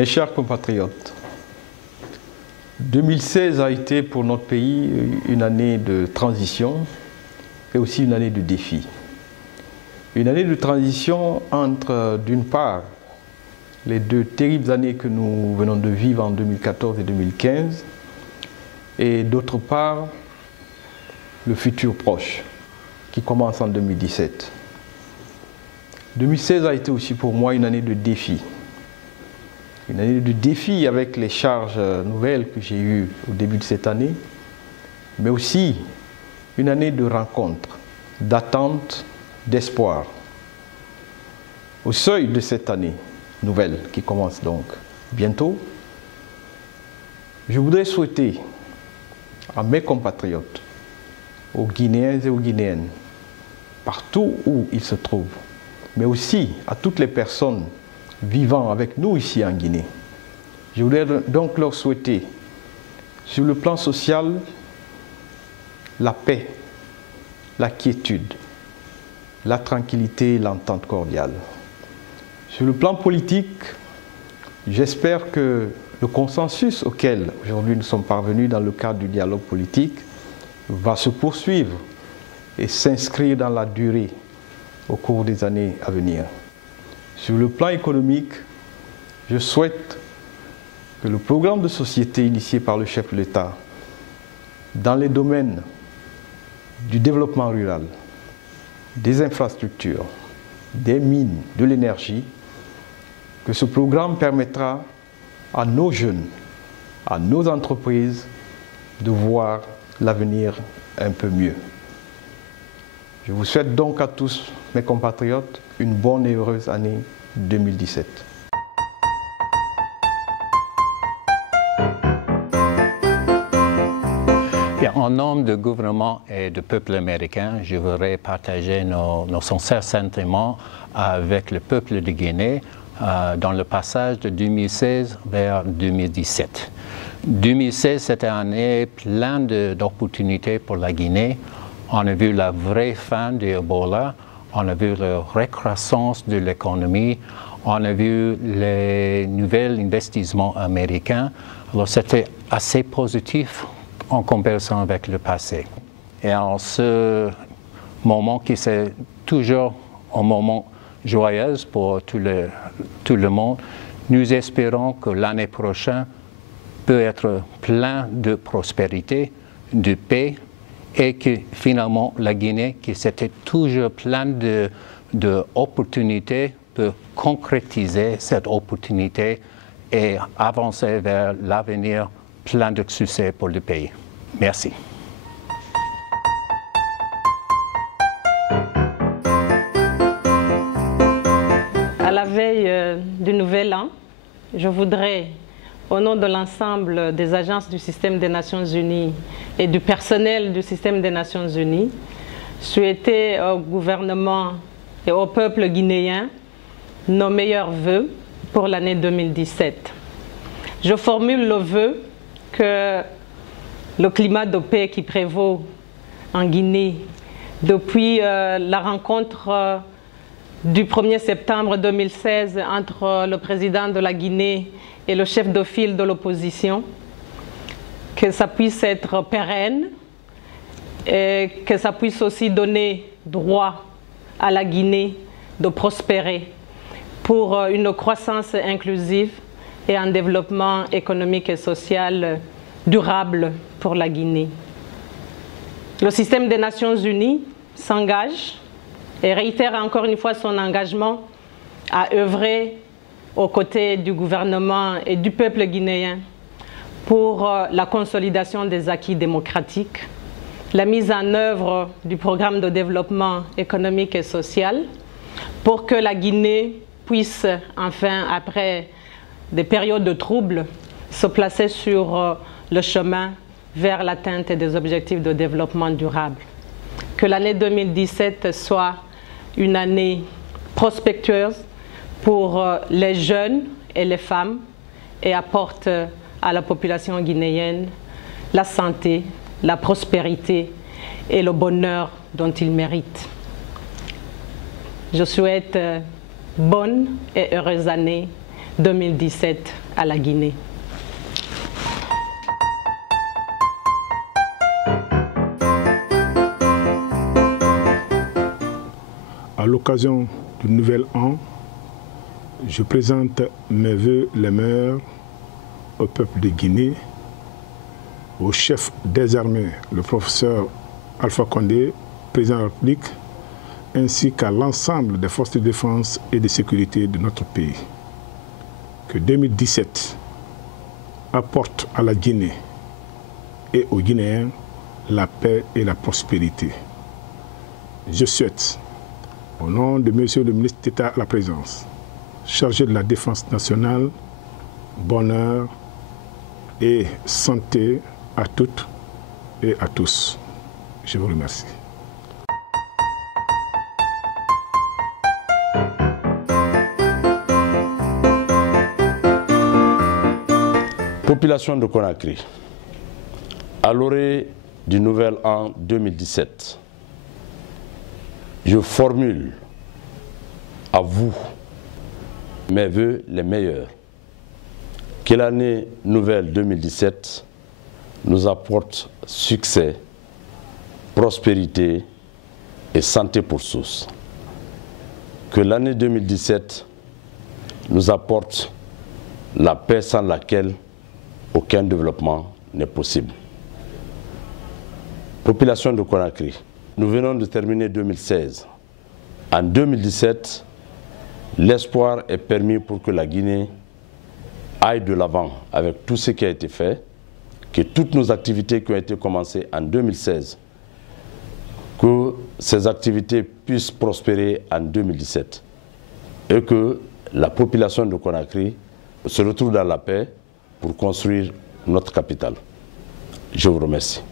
Mes chers compatriotes, 2016 a été pour notre pays une année de transition et aussi une année de défi. Une année de transition entre, d'une part, les deux terribles années que nous venons de vivre en 2014 et 2015, et d'autre part, le futur proche qui commence en 2017. 2016 a été aussi pour moi une année de défi. Une année de défi avec les charges nouvelles que j'ai eues au début de cette année, mais aussi une année de rencontres, d'attentes, d'espoir. Au seuil de cette année nouvelle qui commence donc bientôt, je voudrais souhaiter à mes compatriotes, aux Guinéens et aux Guinéennes, partout où ils se trouvent, mais aussi à toutes les personnes vivant avec nous ici en Guinée. Je voudrais donc leur souhaiter, sur le plan social, la paix, la quiétude, la tranquillité et l'entente cordiale. Sur le plan politique, j'espère que le consensus auquel aujourd'hui nous sommes parvenus dans le cadre du dialogue politique va se poursuivre et s'inscrire dans la durée au cours des années à venir. Sur le plan économique, je souhaite que le programme de société initié par le chef de l'État dans les domaines du développement rural, des infrastructures, des mines, de l'énergie, que ce programme permettra à nos jeunes, à nos entreprises de voir l'avenir un peu mieux. Je vous souhaite donc à tous, mes compatriotes, une bonne et heureuse année 2017. Bien, en nom du gouvernement et du peuple américain, je voudrais partager nos sincères sentiments avec le peuple de Guinée dans le passage de 2016 vers 2017. 2016, c'était une année pleine d'opportunités pour la Guinée. On a vu la vraie fin de Ebola, on a vu la recroissance de l'économie, on a vu les nouveaux investissements américains. Alors c'était assez positif en comparaison avec le passé. Et en ce moment qui c'est toujours un moment joyeux pour tout le monde, nous espérons que l'année prochaine peut être plein de prospérité, de paix, et que finalement la Guinée, qui c'était toujours plein d'opportunités, peut concrétiser cette opportunité et avancer vers l'avenir plein de succès pour le pays. Merci. À la veille du Nouvel An, je voudrais, au nom de l'ensemble des agences du système des Nations Unies et du personnel du système des Nations Unies, souhaiter au gouvernement et au peuple guinéen nos meilleurs vœux pour l'année 2017. Je formule le vœu que le climat de paix qui prévaut en Guinée depuis la rencontre du 1er septembre 2016 entre le président de la Guinée et le chef de file de l'opposition, que ça puisse être pérenne et que ça puisse aussi donner droit à la Guinée de prospérer pour une croissance inclusive et un développement économique et social durable pour la Guinée. Le système des Nations Unies s'engage et réitère encore une fois son engagement à œuvrer aux côtés du gouvernement et du peuple guinéen pour la consolidation des acquis démocratiques, la mise en œuvre du programme de développement économique et social pour que la Guinée puisse enfin, après des périodes de troubles, se placer sur le chemin vers l'atteinte des objectifs de développement durable. Que l'année 2017 soit une année prospectueuse pour les jeunes et les femmes et apporte à la population guinéenne la santé, la prospérité et le bonheur dont ils méritent. Je souhaite bonne et heureuse année 2017 à la Guinée. À l'occasion du nouvel an, je présente mes vœux les meilleurs au peuple de Guinée, au chef des armées, le professeur Alpha Condé, président de la République, ainsi qu'à l'ensemble des forces de défense et de sécurité de notre pays. Que 2017 apporte à la Guinée et aux Guinéens la paix et la prospérité. Je souhaite, au nom de Monsieur le ministre d'État à la Présidence, chargé de la Défense nationale, bonheur et santé à toutes et à tous. Je vous remercie. Population de Conakry, à l'orée du nouvel an 2017, je formule à vous mes vœux les meilleurs. Que l'année nouvelle 2017 nous apporte succès, prospérité et santé pour tous. Que l'année 2017 nous apporte la paix sans laquelle aucun développement n'est possible. Population de Conakry, nous venons de terminer 2016. En 2017, l'espoir est permis pour que la Guinée aille de l'avant avec tout ce qui a été fait, que toutes nos activités qui ont été commencées en 2016, que ces activités puissent prospérer en 2017 et que la population de Conakry se retrouve dans la paix pour construire notre capitale. Je vous remercie.